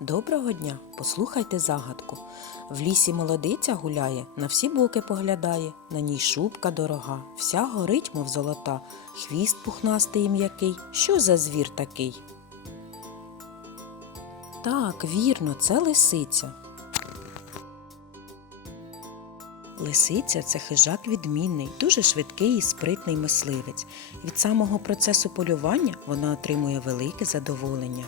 Доброго дня, послухайте загадку. В лісі молодиця гуляє, на всі боки поглядає, на ній шубка дорога, вся горить, мов золота, хвіст пухнастий і м'який. Що за звір такий? Так, вірно, це лисиця. Лисиця це хижак відмінний, дуже швидкий і спритний мисливець. Від самого процесу полювання вона отримує велике задоволення.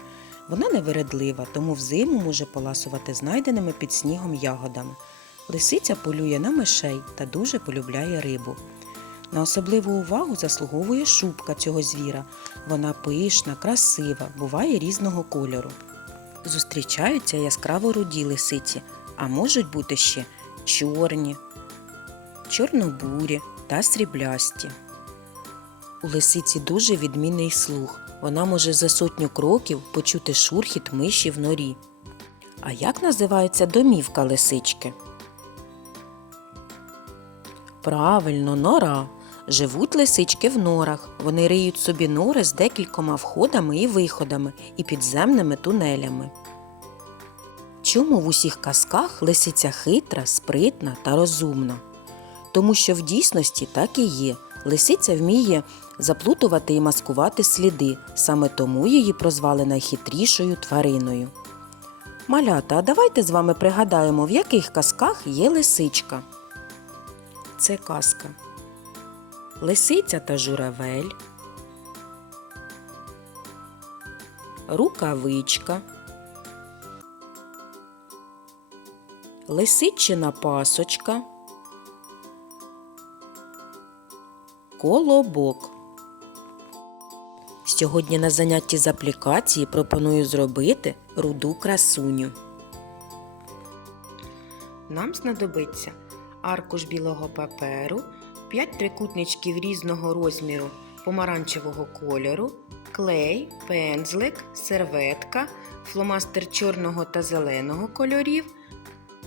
Вона невередлива, тому взиму може поласувати знайденими під снігом ягодами. Лисиця полює на мишей та дуже полюбляє рибу. На особливу увагу заслуговує шубка цього звіра. Вона пишна, красива, буває різного кольору. Зустрічаються яскраво руді лисиці, а можуть бути ще чорні, чорнобурі та сріблясті. У лисиці дуже відмінний слух. Вона може за сотню кроків почути шурхіт миші в норі. А як називається домівка лисички? Правильно, нора. Живуть лисички в норах. Вони риють собі нори з декількома входами і виходами і підземними тунелями. Чому в усіх казках лисиця хитра, спритна та розумна? Тому що в дійсності так і є. Лисиця вміє заплутувати і маскувати сліди, саме тому її прозвали найхитрішою твариною. Малята, а давайте з вами пригадаємо, в яких казках є лисичка. Це казка. Лисиця та журавель. Рукавичка. Лисичина пасочка. Колобок. Сьогодні на занятті з аплікації пропоную зробити руду красуню. Нам знадобиться аркуш білого паперу, 5 трикутничків різного розміру помаранчевого кольору, клей, пензлик, серветка, фломастер чорного та зеленого кольорів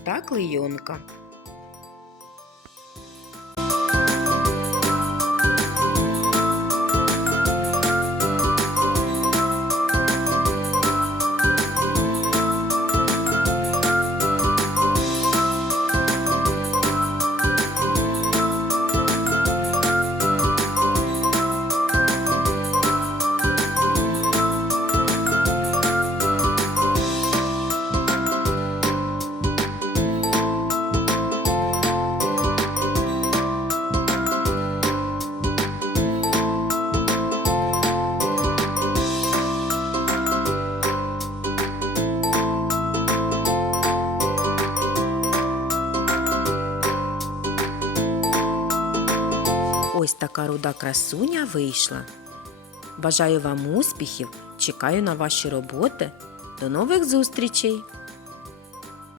та клейонка. Ось така руда красуня вийшла. Бажаю вам успіхів, чекаю на ваші роботи. До нових зустрічей!